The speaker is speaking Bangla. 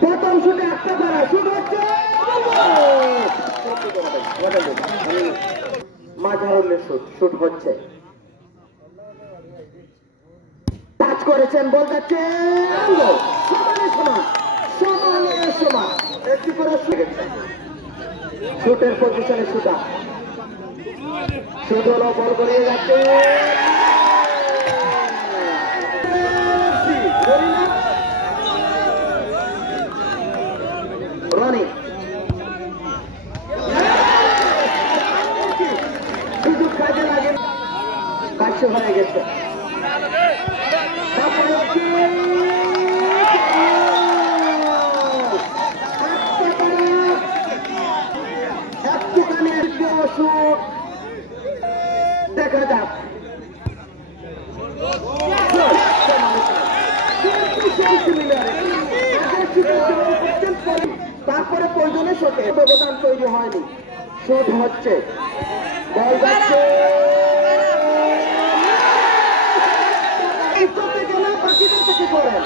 প্রথম শুটে একটা করা শুট হচ্ছে মাঝারুলের শুট হচ্ছে। টাচ করেছেন, বল যাচ্ছে সমান একটি করে শুটের পজিশনে শুটা শুট হলো, বল করিয়ে যাচ্ছে রনি। সুযোগ কাজে লাগে, কাজ হয়ে গেছে। একটুখানি দেখা যাক, তারপরে প্রয়োজনে শোটে ব্যবধান তৈরি হয়নি, শুট হচ্ছে, বল যাচ্ছে বাকিটা থেকে করেন।